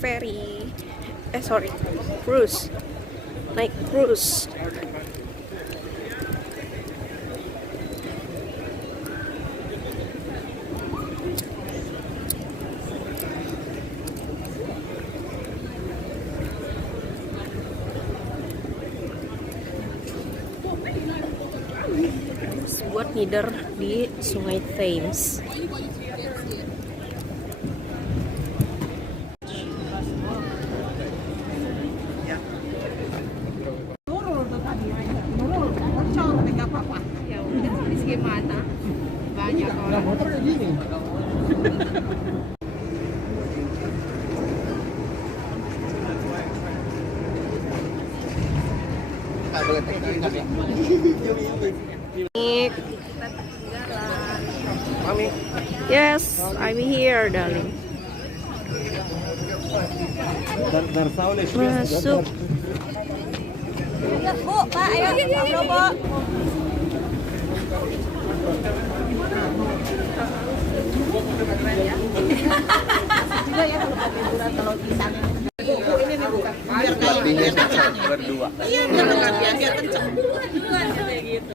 ferry. Sorry, cruise. Naik cruise. Buat ngider di Sungai Thames. Gimana? Banyak orang. Motornya gini. Yes, I'm here, darling. Masuk. Bu, Pak, ayo kita Bu. Juga ya kalau liburan kalau di sana. Ini nih bukan. Biar kayak berdua. Iya, biar kencang. Kayak gitu.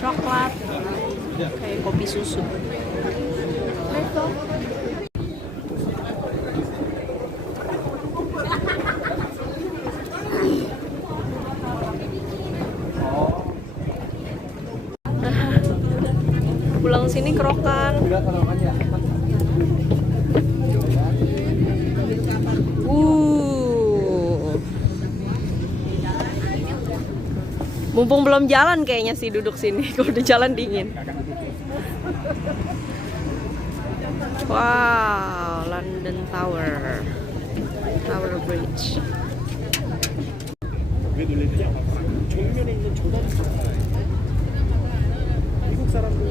Coklat kayak kopi susu. Pulang sini kerokan. Mumpung belum jalan kayaknya sih duduk sini. Kalau udah jalan dingin. Wow, London Tower, Tower Bridge.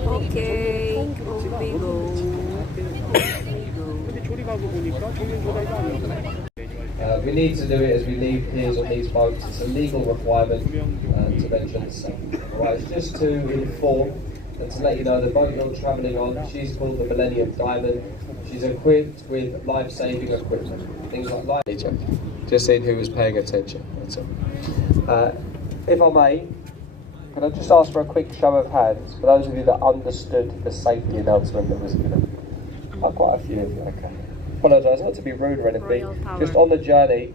Okay, we go. We need to do it as we leave piers on these boats. It's a legal requirement to mention the same. Right, it's just to inform and to let you know the boat you're travelling on, she's called the Millennium Diamond. She's equipped with life-saving equipment, things like life. Just seeing who was paying attention. That's all. If I may, can I just ask for a quick show of hands for those of you that understood the safety announcement that was given? Quite a few of you. Okay. Apologise, not to be rude or anything. Just on the journey,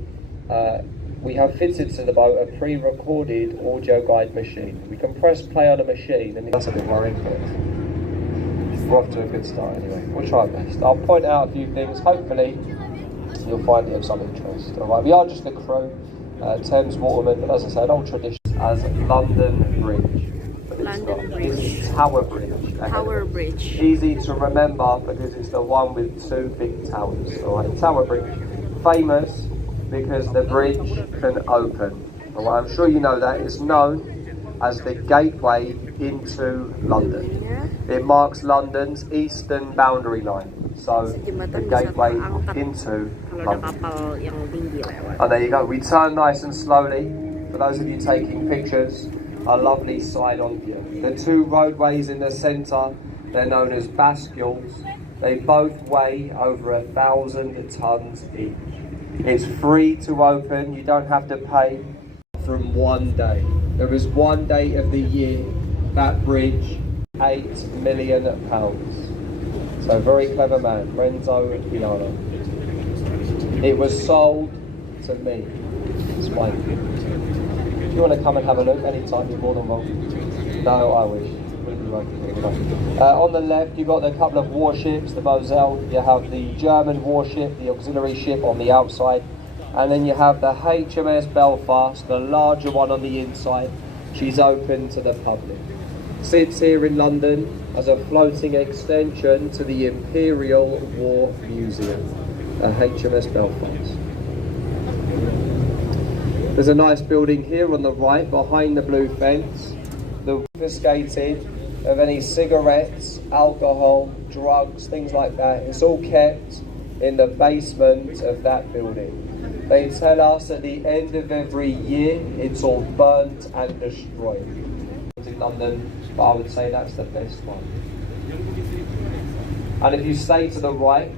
we have fitted to the boat a pre-recorded audio guide machine. We can press play on a machine, and that's a bit worrying, but we're off to a good start anyway. We'll try our best. I'll point out a few things. Hopefully, you'll find it of some interest. All right, we are just the crew, Thames Waterman, but as I said, old tradition as London Bridge. London Bridge. It's Tower Bridge. Okay. Tower Bridge. Easy to remember because it's the one with two big towers. All right, Tower Bridge. Famous because the bridge can open. All right, I'm sure you know that. It's known as the gateway into London. It marks London's eastern boundary line. So the gateway into London. And there you go. We turn nice and slowly. For those of you taking pictures, a lovely side-on view. The two roadways in the centre, they're known as bascules. They both weigh over 1,000 tons each. It's free to open, you don't have to pay from one day. There is one day of the year that bridge, £8 million. So very clever man, Renzo Piano. It was sold to me. It's mine. If you want to come and have a look anytime, you're more than welcome. No, I wish. On the left, you've got a couple of warships, the Moselle. You have the German warship, the auxiliary ship on the outside. And then you have the HMS Belfast, the larger one on the inside. She's open to the public. Sits here in London as a floating extension to the Imperial War Museum, HMS Belfast. There's a nice building here on the right behind the blue fence. The confiscated of any cigarettes, alcohol, drugs, things like that. It's all kept in the basement of that building. They tell us at the end of every year it's all burnt and destroyed. In London, but I would say that's the best one. And if you stay to the right,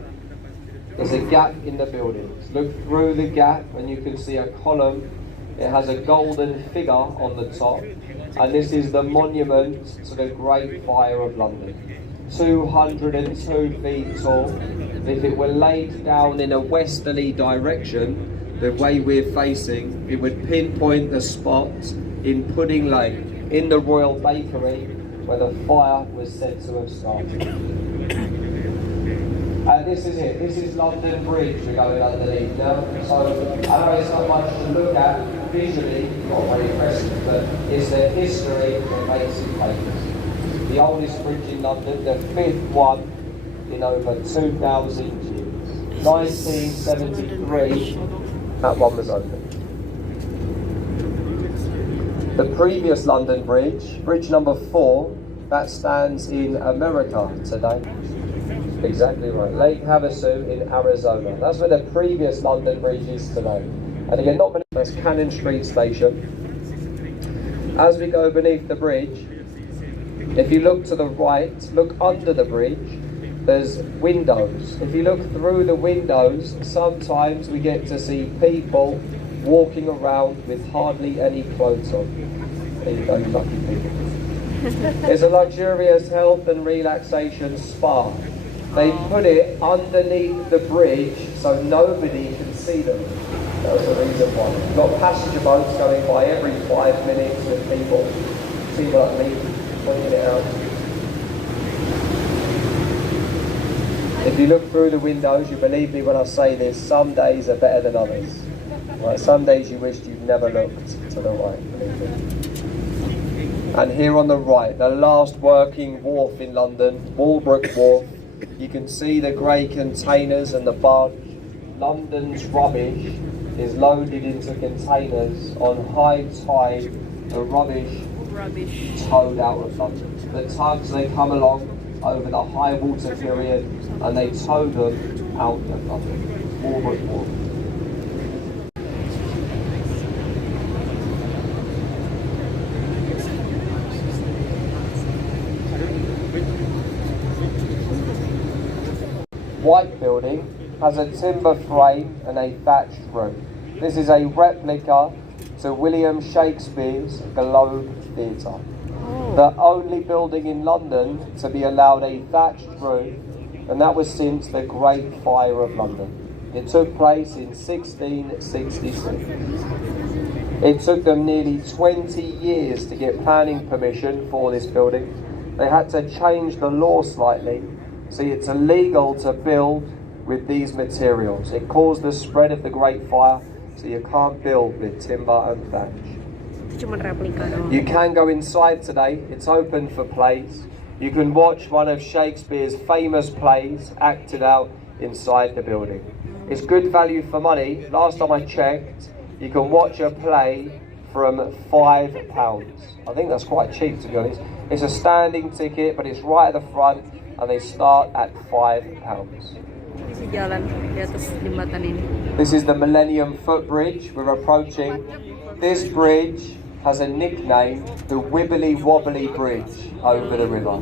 there's a gap in the buildings. Look through the gap and you can see a column. It has a golden figure on the top, and this is the monument to the Great Fire of London. 202 feet tall. If it were laid down in a westerly direction, the way we're facing, it would pinpoint the spot in Pudding Lane, in the Royal Bakery, where the fire was said to have started. And this is it. This is London Bridge we're going underneath now. So I know it's not much to look at visually, not very impressive, but it's the history that makes it famous. The oldest bridge in London, the fifth one in over 2,000 years. 1973, that one was opened. The previous London Bridge, bridge number 4, that stands in America today. Exactly right. Lake Havasu in Arizona. That's where the previous London Bridge is today. And again, not beneath, that's Cannon Street Station. As we go beneath the bridge, if you look to the right, look under the bridge, there's windows. If you look through the windows, sometimes we get to see people walking around with hardly any clothes on. There you go, you lucky people. It's a luxurious health and relaxation spa. They put it underneath the bridge so nobody can see them. That was the reason why. You've got passenger boats going by every 5 minutes with people like me pointing it out. If you look through the windows, you believe me when I say this, some days are better than others. Right, some days you wished you'd never looked to the right, believe me. And here on the right, the last working wharf in London, Walbrook Wharf. You can see the grey containers and the barge. London's rubbish is loaded into containers on high tide. The rubbish towed out of London. The tugs, they come along over the high water period and they tow them out of London. Walbrook Wharf. White building has a timber frame and a thatched roof. This is a replica to William Shakespeare's Globe Theatre. The only building in London to be allowed a thatched roof, and that was since the Great Fire of London. It took place in 1666. It took them nearly 20 years to get planning permission for this building. They had to change the law slightly. See, it's illegal to build with these materials. It caused the spread of the Great Fire, so you can't build with timber and thatch. You can go inside today. It's open for plays. You can watch one of Shakespeare's famous plays acted out inside the building. It's good value for money. Last time I checked, you can watch a play from £5. I think that's quite cheap, to be honest. It's a standing ticket, but it's right at the front. And they start at £5. This is the Millennium Footbridge we're approaching. This bridge has a nickname, the Wibbly Wobbly Bridge over the river.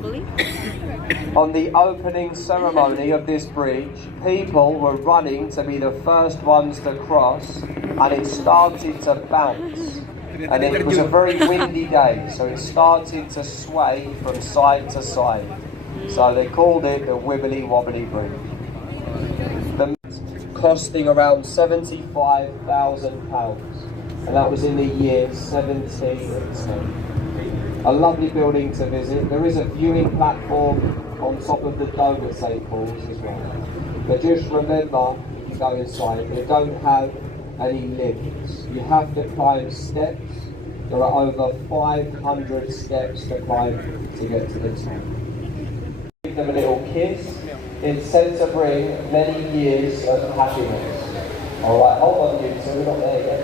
On the opening ceremony of this bridge, people were running to be the first ones to cross, and it started to bounce. And it was a very windy day, so it started to sway from side to side. So they called it the Wibbly Wobbly Bridge. The costing around £75,000, and that was in the year 1710. A lovely building to visit. There is a viewing platform on top of the dome at St Paul's as well. But just remember, if you go inside, they don't have any lifts. You have to climb steps. There are over 500 steps to climb to get to the top. Give them a little kiss. It's said to bring many years of happiness. Alright, hold on you two, we're not there yet.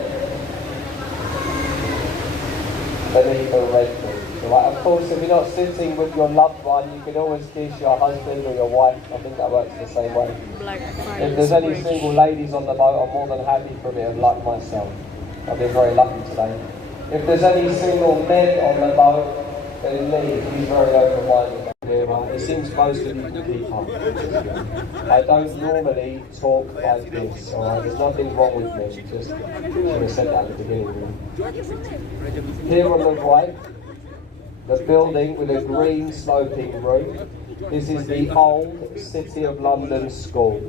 Beneath the red bull. Right, of course, if you're not sitting with your loved one, you can always kiss your husband or your wife. I think that works the same way. If there's any single ladies on the boat, I'm more than happy for a bit of luck myself. I've been very lucky today. If there's any single men on the boat, then Lee, he's very open-minded. It seems most of you can keep on. I don't normally talk like this, alright? There's nothing wrong with me, just should have said that at the beginning. Here on the right, the building with a green sloping roof. This is the old City of London school.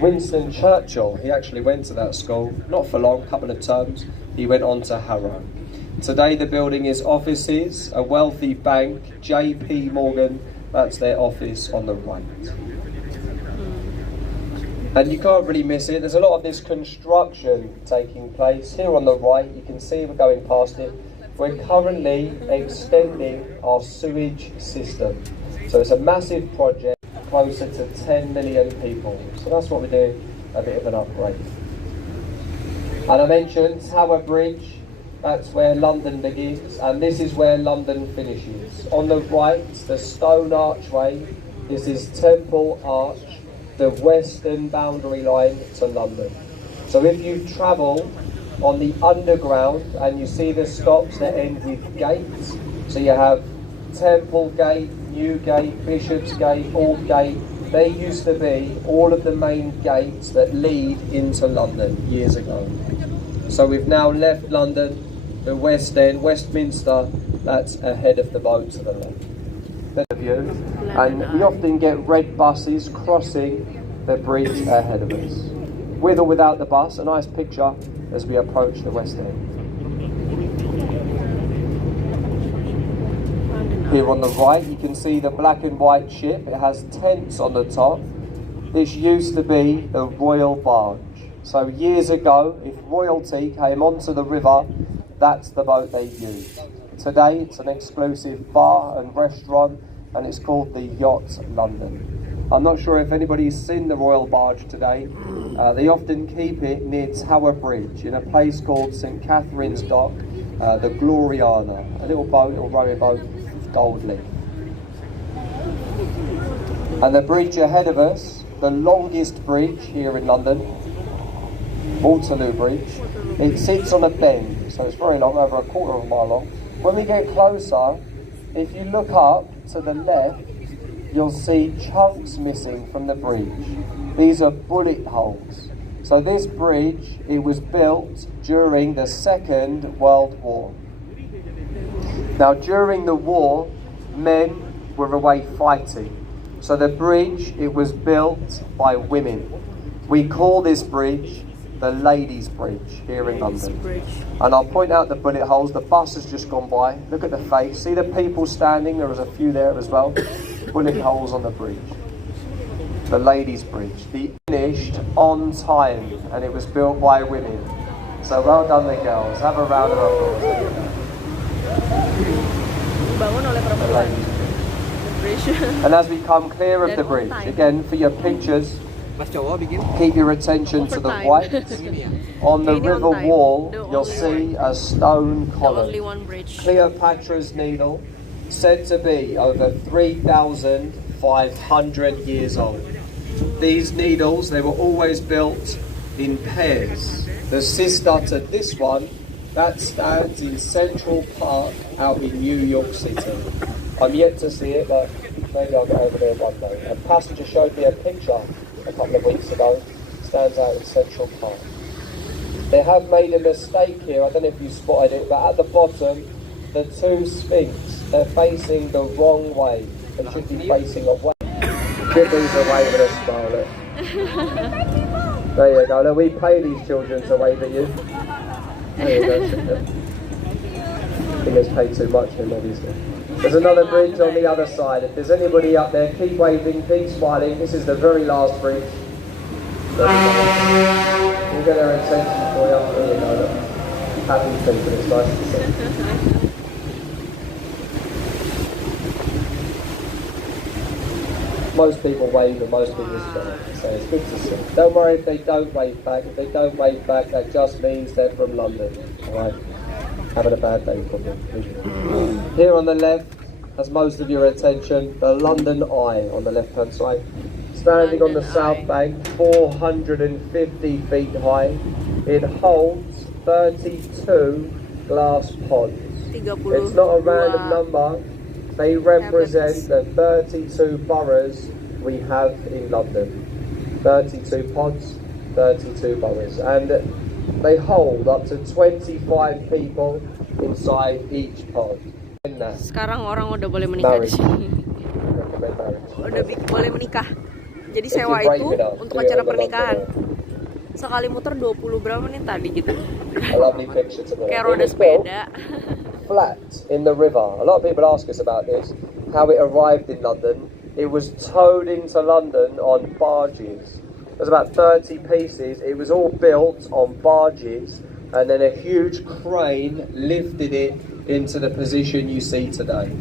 Winston Churchill, he actually went to that school, not for long, a couple of terms. He went on to Harrow. Today the building is offices, a wealthy bank, JP Morgan, that's their office on the right. And you can't really miss it, there's a lot of this construction taking place. Here on the right, you can see we're going past it. We're currently extending our sewage system. So it's a massive project, closer to 10 million people. So that's what we're doing, a bit of an upgrade. And I mentioned Tower Bridge. That's where London begins, and this is where London finishes. On the right, the stone archway. This is Temple Arch, the western boundary line to London. So if you travel on the underground and you see the stops that end with gates, so you have Temple Gate, Newgate, Bishopsgate, Aldgate, they used to be all of the main gates that lead into London years ago. So we've now left London, the West End, Westminster, that's ahead of the boat to the left. And we often get red buses crossing the bridge ahead of us. With or without the bus, a nice picture as we approach the West End. Here on the right, you can see the black and white ship. It has tents on the top. This used to be the royal barge. So years ago, if royalty came onto the river, that's the boat they used. Today, it's an exclusive bar and restaurant, and it's called the Yacht London. I'm not sure if anybody's seen the royal barge today. They often keep it near Tower Bridge in a place called St Catherine's Dock, the Gloriana, a little boat, a rowing boat with gold leaf. And the bridge ahead of us, the longest bridge here in London, Waterloo Bridge, it sits on a bend, so it's very long, over a quarter of a mile long. When we get closer, if you look up to the left, you'll see chunks missing from the bridge. These are bullet holes. So this bridge, it was built during the Second World War. Now during the war, men were away fighting. So the bridge, it was built by women. We call this bridge the Ladies' Bridge here in London. And I'll point out the bullet holes. The bus has just gone by. Look at the face. See the people standing? There was a few there as well. Bullet holes on the bridge. The Ladies' Bridge. The finished on time, and it was built by women. So well done the girls. Have a round of applause. The Ladies' Bridge. And as we come clear of the bridge, again for your pictures, keep your attention to the right. On the river wall, you'll see a stone column. Cleopatra's Needle, said to be over 3,500 years old. These needles, they were always built in pairs. The sister to this one, that stands in Central Park out in New York City. I'm yet to see it, but maybe I'll get over there one day. A passenger showed me a picture a couple of weeks ago, stands out in Central Park. They have made a mistake here, I don't know if you spotted it, but at the bottom, the two Sphinx, they're facing the wrong way. They should be facing away. Children's away with a smile, look. There you go, look, we pay these children to wave at you. There you go, children. I think it's paid too much for them, obviously. There's another bridge on the other side. If there's anybody up there, keep waving, keep smiling. This is the very last bridge. We'll get their attention for you. There you go, look. Happy people, it's nice to see. Most people wave and most people smile, so it's good to see. Don't worry if they don't wave back. If they don't wave back, that just means they're from London, alright? having a bad day probably. Here on the left, has most of your attention, the London Eye on the left-hand side. Standing on the south bank, 450 feet high. It holds 32 glass pods. It's not a random number. They represent the 32 boroughs we have in London. 32 pods, 32 boroughs. And they hold up to 25 people inside each pod. Sekarang orang udah boleh menikah di sini. Udah boleh menikah. Jadi sewa itu untuk acara pernikahan. Sekali muter 20 berapa menit tadi gitu. Kayak roda sepeda. Flat in the river. A lot of people ask us about this. How it arrived in London. It was towed into London on barges. There's about 30 pieces. It was all built on barges, and then a huge crane lifted it into the position you see today.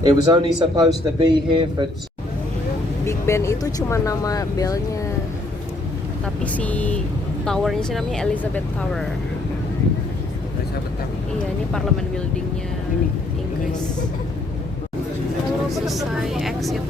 It was only supposed to be here for... Big Ben itu cuma nama belnya, tapi si towernya sih namanya Elizabeth Tower. Iya, ini parlemen buildingnya Inggris. Selesai exit.